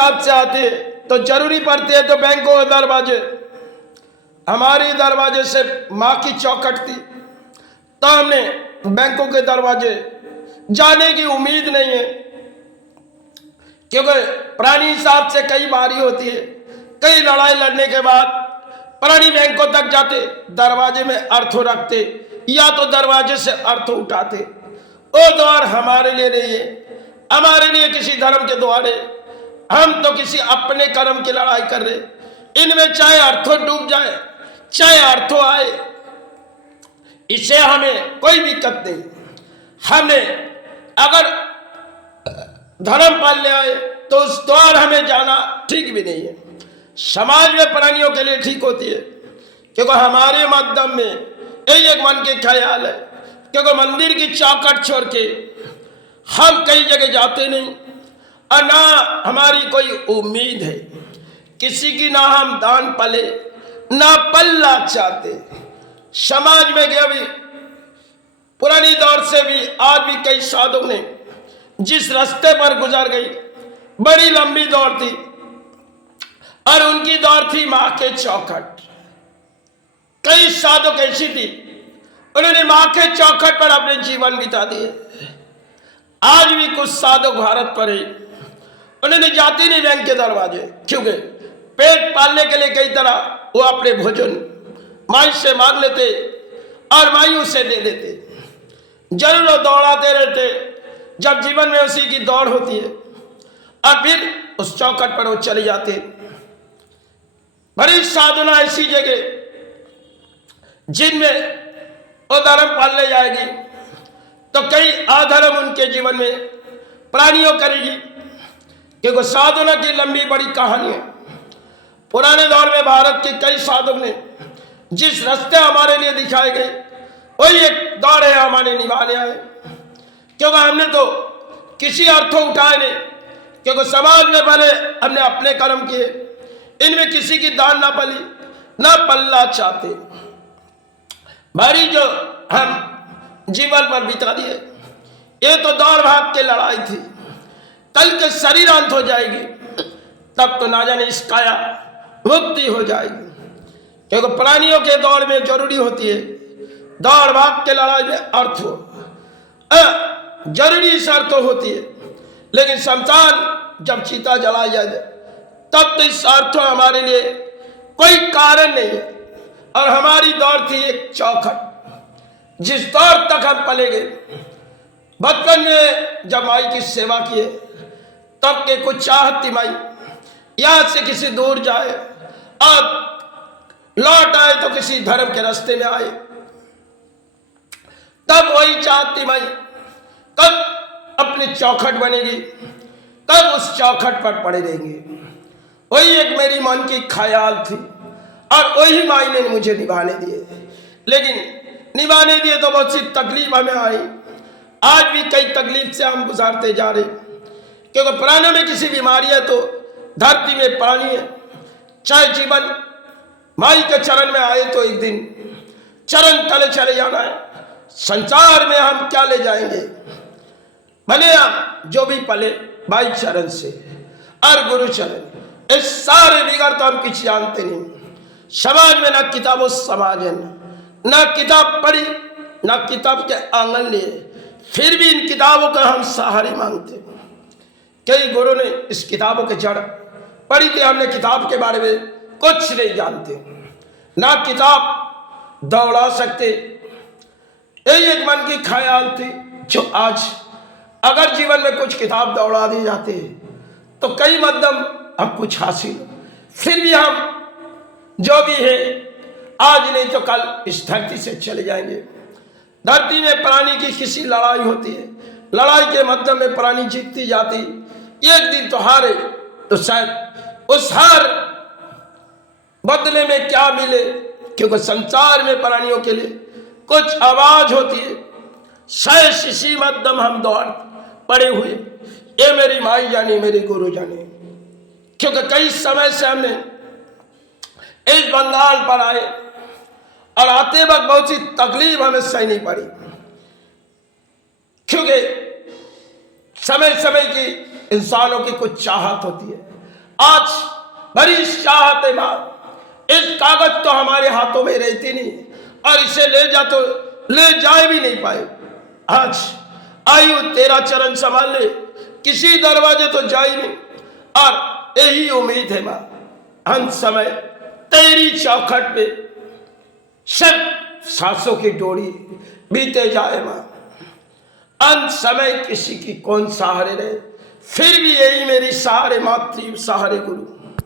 हिसाब से आते तो जरूरी पड़ते हैं तो बैंकों के दरवाजे, हमारी दरवाजे से माँ की चौखट थी तो हमने बैंकों के दरवाजे जाने की उम्मीद नहीं है, क्योंकि पुरानी हिसाब से कई बारी होती है, कई लड़ाई लड़ने के बाद पुरानी बैंकों तक जाते, दरवाजे में अर्थों रखते या तो दरवाजे से अर्थों उठाते। वो द्वार हमारे लिए नहीं है, हमारे लिए किसी धर्म के द्वारे, हम तो किसी अपने कर्म की लड़ाई कर रहे। इनमें चाहे अर्थों डूब जाए चाहे अर्थों आए, इसे हमें कोई दिक्कत नहीं। हमने अगर धर्म पालने आए तो उस द्वार हमें जाना ठीक भी नहीं है। समाज में प्राणियों के लिए ठीक होती है, क्योंकि हमारे माध्यम में एक मन के ख्याल है, क्योंकि मंदिर की चौखट छोड़ के हम कई जगह जाते नहीं और ना हमारी कोई उम्मीद है किसी की, ना हम दान पले ना पल्ला चाहते। समाज में गया भी पुरानी दौर से भी आज भी कई साधुओं ने जिस रास्ते पर गुजर गई, बड़ी लंबी दौड़ थी और उनकी दौड़ थी मां के चौखट। कई साधु कैसी थी, उन्होंने मां के चौखट पर अपने जीवन बिता दिए। आज भी कुछ साधु भारत पर ही, उन्होंने जाती नहीं बैंक के दरवाजे, क्योंकि पेट पालने के लिए कई तरह वो अपने भोजन माई से मांग लेते और माई उसे दे देते। जरूर दौड़ाते रहते, जब जीवन में उसी की दौड़ होती है और फिर उस चौखट पर वो चले जाते। बड़ी साधना ऐसी जगह जिनमें वो धर्म पालने जाएगी तो कई अधर्म उनके जीवन में प्राणियों करेगी, क्योंकि साधना की लंबी बड़ी कहानी है। पुराने दौर में भारत के कई साधु ने जिस रास्ते हमारे लिए दिखाए गए, वही एक दौर है हमारे निभाने आए, क्योंकि हमने तो किसी अर्थों उठाए नहीं, क्योंकि समाज में भले हमने अपने कर्म किए, इनमें किसी की दान ना पली ना पल्ला चाहते। भारी जो हम जीवन पर बिता दिए, ये तो दौड़ भाग के लड़ाई थी। कल के शरीर अंत हो जाएगी तब तो ना जाने इस काया मुक्ति हो जाएगी, क्योंकि प्राणियों के दौड़ में जरूरी होती है दौड़ भाग के लड़ाई में अर्थ हो, जरूरी शर्त होती है। लेकिन शमशान जब चीता जलाई जाए तब तो इस अर्थ हमारे लिए कोई कारण नहीं है। और हमारी दौड़ थी एक चौखट, जिस दौर तक हम पले गए। बचपन में जब माई की सेवा किए तब के कुछ चाहत थी माई यहां से किसी दूर जाए और लौट आए तो किसी धर्म के रास्ते में आए, तब वही चाहत थी माई कब अपनी चौखट बनेगी, कब उस चौखट पर पड़े रहेंगे। वही एक मेरी मन की ख्याल थी और वही माई ने मुझे निभाने दिए। लेकिन निभाने दिए तो बहुत सी तकलीफ हमें आई, आज भी कई तकलीफ से हम गुजारते जा रहे, क्योंकि प्राणों में किसी बीमारी है तो धरती में प्राणी है। चाहे जीवन माई के चरण में आए तो एक दिन चरण तले चले जाना है। संसार में हम क्या ले जाएंगे, भले हम जो भी पले भाई चरण से और गुरु चरण, इस सारे बिगड़ तो हम कुछ जानते नहीं। समाज में ना किताबों समाज है, ना किताब पढ़ी ना किताब के आंगन लिए, फिर भी इन किताबों का हम सहारे मांगते। कई गुरु ने इस किताबों के जड़ पढ़ी थी, हमने किताब के बारे में कुछ नहीं जानते, ना किताब दौड़ा सकते। यही एक मन की ख्याल थी जो आज अगर जीवन में कुछ किताब दौड़ा दी जाती है तो कई मध्यम हम कुछ हासिल, फिर भी हम जो भी है आज नहीं तो कल इस धरती से चले जाएंगे। धरती में प्राणी की किसी लड़ाई होती है, लड़ाई के मध्यम में प्राणी जीतती जाती, एक दिन तो हारे तो शायद उस हार बदले में क्या मिले, क्योंकि संसार में प्राणियों के लिए कुछ आवाज होती है। शायद इसी मध्यम हम दौड़ पड़े हुए, ये मेरी माई जाने मेरे गुरु जाने, क्योंकि कई समय से हमने इस बंगाल पर आए और आते वक्त बहुत सी तकलीफ हमें सहनी पड़ी, क्योंकि समय समय की इंसानों की कुछ चाहत होती है। आज बड़ी चाहत है माँ, इस कागज तो हमारे हाथों में रहती नहीं और इसे ले जाए भी नहीं पाए। आज आयु तेरा चरण संभाल ले, किसी दरवाजे तो जा ही नहीं और यही उम्मीद है माँ, अंत समय तेरी चौखट पे सब सांसों की डोरी बीते जाए माँ। अंत समय किसी की कौन सहारे रहे, फिर भी यही मेरी सहारे मातृ सहारे गुरु।